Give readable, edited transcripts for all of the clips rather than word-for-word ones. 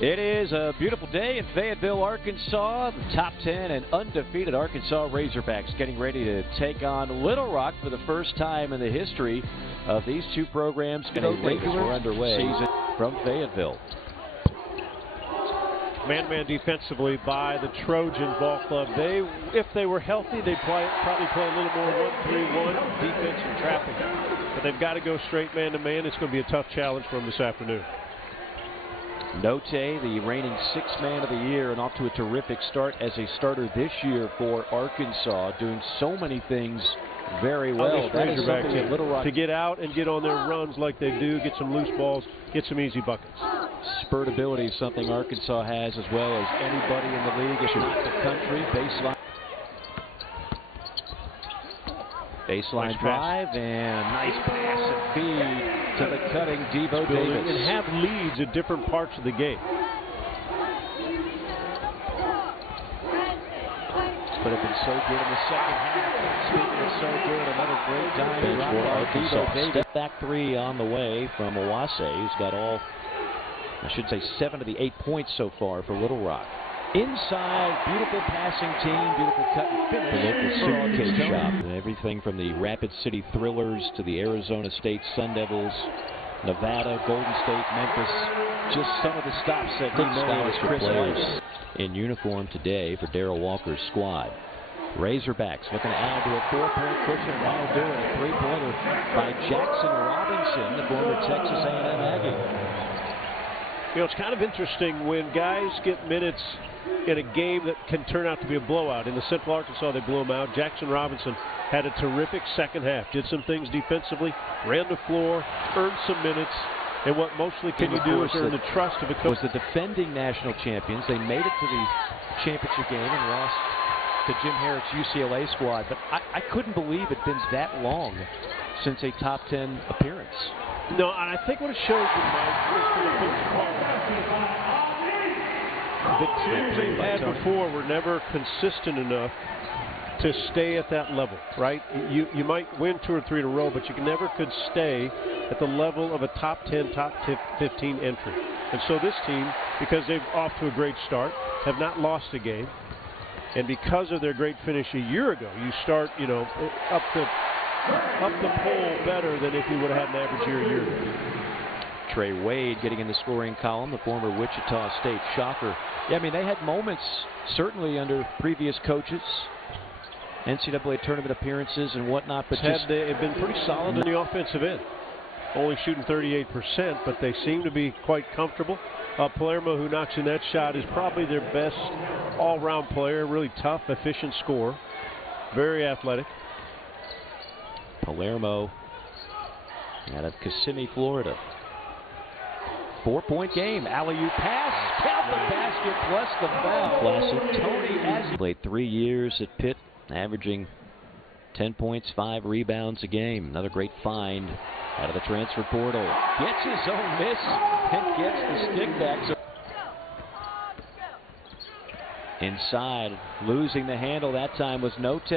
It is a beautiful day in Fayetteville, Arkansas. The top 10 and undefeated Arkansas Razorbacks getting ready to take on Little Rock for the first time in the history of these two programs in a regular underway season from Fayetteville. Man-man defensively by the Trojan Ball Club. If they were healthy, they'd probably play a little more 1-3-1 defense and traffic. But they've got to go straight man-to-man. It's going to be a tough challenge for them this afternoon. Note, the reigning sixth man of the year, and off to a terrific start as a starter this year for Arkansas, doing so many things very well. That is something that Little Rock to get out and get on their runs like they do, get some loose balls, get some easy buckets. Spurt ability is something Arkansas has as well as anybody in the league, if not the country. Baseline drive and nice pass and feed to the cutting Devo Davis. And have leads at different parts of the game. But have been so good in the second half. Speaking of so good, another great dive by Devo Davis. Step back three on the way from Owase, who's got all, I should say, 7 of the 8 points so far for Little Rock. Inside, beautiful passing team, beautiful cut and finish. The local suitcase shop. Everything from the Rapid City Thrillers to the Arizona State Sun Devils, Nevada, Golden State, Memphis. Just some of the stops that he made as Chris players in uniform today for Darrell Walker's squad. Razorbacks looking to add to a 4-point cushion while doing a three-pointer by Jackson Robinson, the former Texas A&M Aggie. You know, it's kind of interesting when guys get minutes in a game that can turn out to be a blowout. In the Central Arkansas, they blew them out. Jackson Robinson had a terrific second half, did some things defensively, ran the floor, earned some minutes, and what mostly can you do is earn the trust of a coach. Was the defending national champions. They made it to the championship game and lost to Jim Herrick's UCLA squad, but I couldn't believe it'd been that long since a top 10 appearance. No, and I think what it shows you, Mike, is for the most part, the teams they've had before were never consistent enough to stay at that level, right? You might win 2 or 3 in a row, but you never could stay at the level of a top 10, top 15 entry. And so this team, because they've off to a great start, have not lost a game, and because of their great finish a year ago, you start, you know, up the pole better than if you would have had an average year a year ago. Trey Wade getting in the scoring column, the former Wichita State Shocker. Yeah, I mean, they had moments, certainly under previous coaches, NCAA tournament appearances and whatnot, but they've been pretty solid in the offensive end. Only shooting 38%, but they seem to be quite comfortable. Palermo, who knocks in that shot, is probably their best all-round player. Really tough, efficient scorer. Very athletic. Palermo out of Kissimmee, Florida. 4-point game. Alley-oop pass. Count the basket plus the foul. Classic. Tony Azzi played 3 years at Pitt, averaging 10 points, 5 rebounds a game. Another great find out of the transfer portal. Gets his own miss and gets the stick back. Inside, losing the handle that time was Note.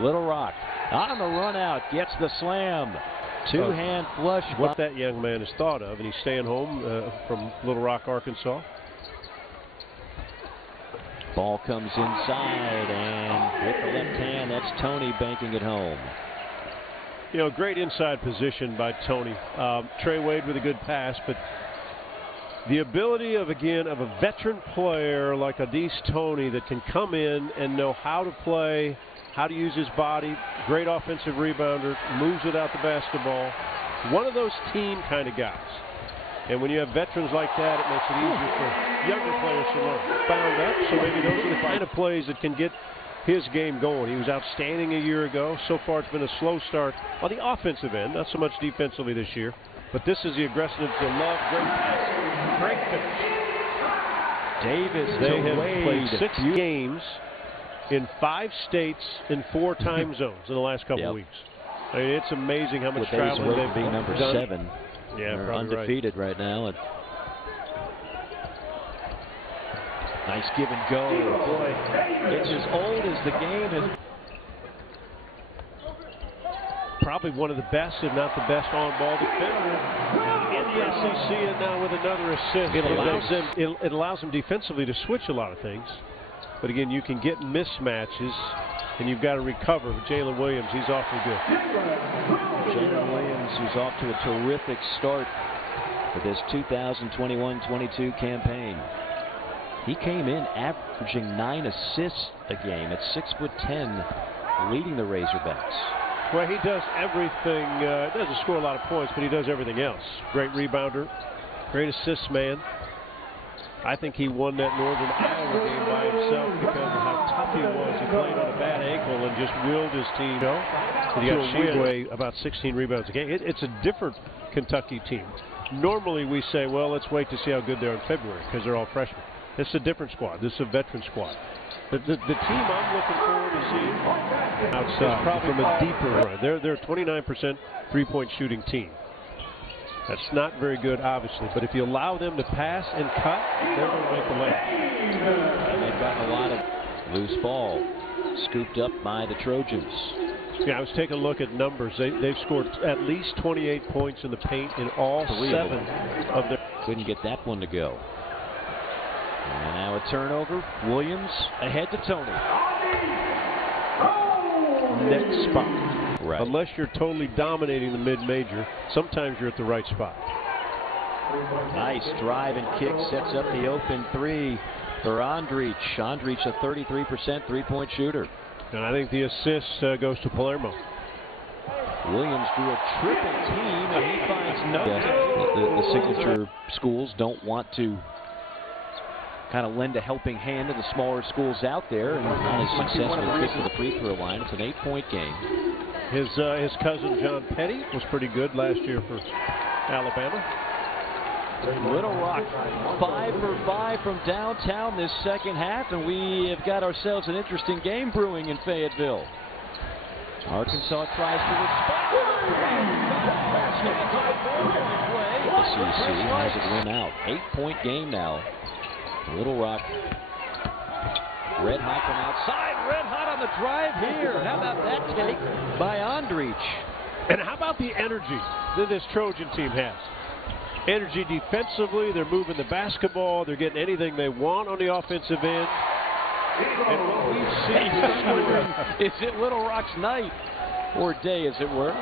Little Rock on the run out, gets the slam. Two-hand flush. What that young man has thought of, and he's staying home from Little Rock, Arkansas. Ball comes inside, and with the left hand, that's Tony banking it home. You know, great inside position by Tony. Trey Wade with a good pass, but the ability of, again, of a veteran player like Adis Toney that can come in and know how to play, how to use his body, great offensive rebounder, moves without the basketball. One of those team kind of guys. And when you have veterans like that, it makes it easier for younger players to learn. Bound up, so maybe those are the kind of plays that can get his game going. He was outstanding a year ago. So far, it's been a slow start on the offensive end, not so much defensively this year. But this is the aggressiveness you love. Great pass, great finish. Davis, they have played 6 games in 5 states in 4 time zones in the last couple of weeks. I mean, it's amazing how much traveling they've being number done. 7. Yeah, they're undefeated right now. And nice give and go. Boy, it's as old as the game is. probably one of the best, if not the best, on-ball defender in the SEC, and now with another assist. It allows them defensively to switch a lot of things. But again, you can get mismatches, and you've got to recover. Jalen Williams, he's awfully good. Jalen Williams, who's off to a terrific start for this 2021-22 campaign. He came in averaging 9 assists a game at 6'10", leading the Razorbacks. Well, he does everything. Doesn't score a lot of points, but he does everything else. Great rebounder, great assist man. I think he won that Northern Iowa game by himself because of how tough he was. He played on a bad ankle and just willed his team. He got Shigwe about 16 rebounds a game. It's a different Kentucky team. Normally we say, well, let's wait to see how good they are in February because they're all freshmen. This is a different squad. This is a veteran squad. The team I'm looking forward to seeing outside probably from a deeper run. They're a 29% three-point shooting team. That's not very good, obviously. But if you allow them to pass and cut, they're going to make the layup. And they've gotten a lot of loose ball scooped up by the Trojans. Yeah, I was taking a look at numbers. They've scored at least 28 points in the paint in all 7 of their. Couldn't get that one to go. And now a turnover. Williams ahead to Tony. Next spot. Right. Unless you're totally dominating the mid-major, sometimes you're at the right spot. Nice drive and kick sets up the open 3 for Andrich. Andrich, a 33% three-point shooter. And I think the assist goes to Palermo. Williams drew a triple team, and he finds no. The signature schools don't want to kind of lend a helping hand to the smaller schools out there, and not as successful trip to the free throw line. It's an 8-point game. His cousin John Petty was pretty good last year for Alabama. Little Rock 5 for 5 from downtown this second half, and we have got ourselves an interesting game brewing in Fayetteville. Arkansas tries to respond. SEC has it win out. 8-point game now. Little Rock red hot from outside. Red hot on the drive here. How about that take by Andrich? And how about the energy that this Trojan team has? Energy defensively. They're moving the basketball. They're getting anything they want on the offensive end. And what we've seen is it Little Rock's night or day, as it were?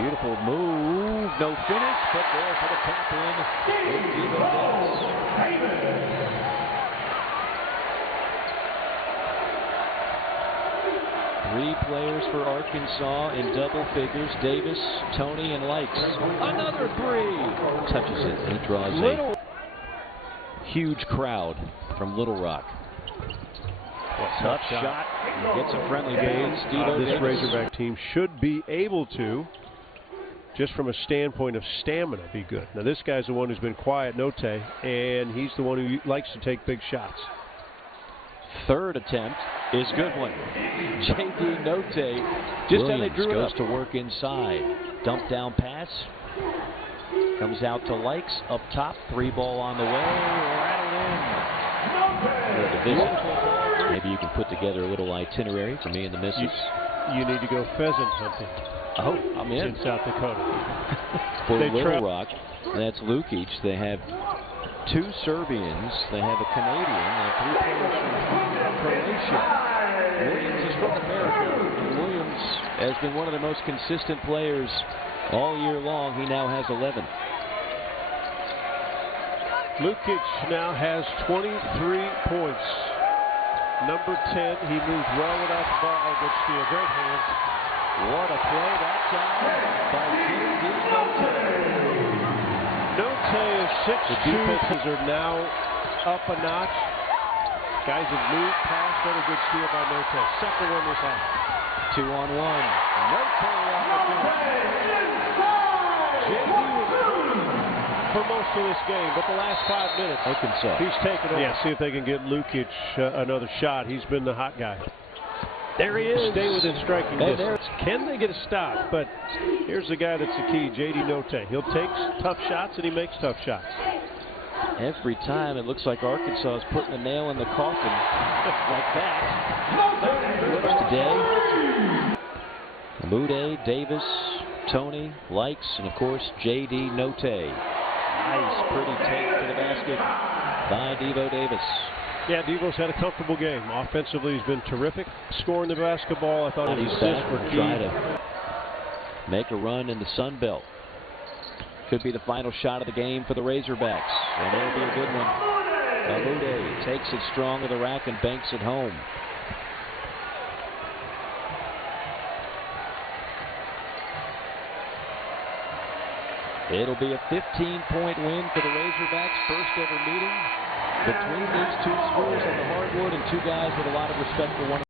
Beautiful move. No finish, but there for the tap in. 3 players for Arkansas in double figures. Davis, Tony, and Likes. Another 3. Touches it. He draws a huge crowd from Little Rock. Tough shot. Gets a friendly gaze. This Razorback team should be able to, just from a standpoint of stamina, be good. Now this guy's the one who's been quiet, Note, and he's the one who likes to take big shots. Third attempt is good one. J.D. Note, just how they drew it goes to work inside. Dump down pass. Comes out to Likes up top. 3 ball on the way. Rattled in. Maybe you can put together a little itinerary for me and the missus. You need to go pheasant hunting. Oh, I'm in. South Dakota. For Little Rock, that's Lukic. They have 2 Serbians. They have a Canadian. They have 3 players from Croatia. Williams is from America. And Williams has been one of the most consistent players all year long. He now has 11. Lukic now has 23 points. Number 10, he moved well without the ball. Good steal, great hands. What a play that time by J.D. Note. Note is 6'2". The defenses are now up a notch. Guys have moved past. Another good steal by Note. Second one this half. 2 on 1. Note on the finish. J.D. was for most of this game, but the last 5 minutes, Arkansas. He's taken over. Yeah, see if they can get Lukic another shot. He's been the hot guy. There he is. Stay within striking distance. Can they get a stop? But here's the guy that's the key, J.D. Note. He'll take tough shots, and he makes tough shots. Every time it looks like Arkansas is putting a nail in the coffin like that. Today, Amude, Davis, Tony, Likes, and of course J.D. Note. Nice, pretty take to the basket by Devo Davis. Yeah, Devo's had a comfortable game. Offensively, he's been terrific. Scoring the basketball, I thought his assists were key. Try to make a run in the Sun Belt. Could be the final shot of the game for the Razorbacks, and it'll be a good one. Amude takes it strong to the rack and banks it home. It'll be a 15-point win for the Razorbacks, first ever meeting between these two schools on the hardwood, and two guys with a lot of respect for one another.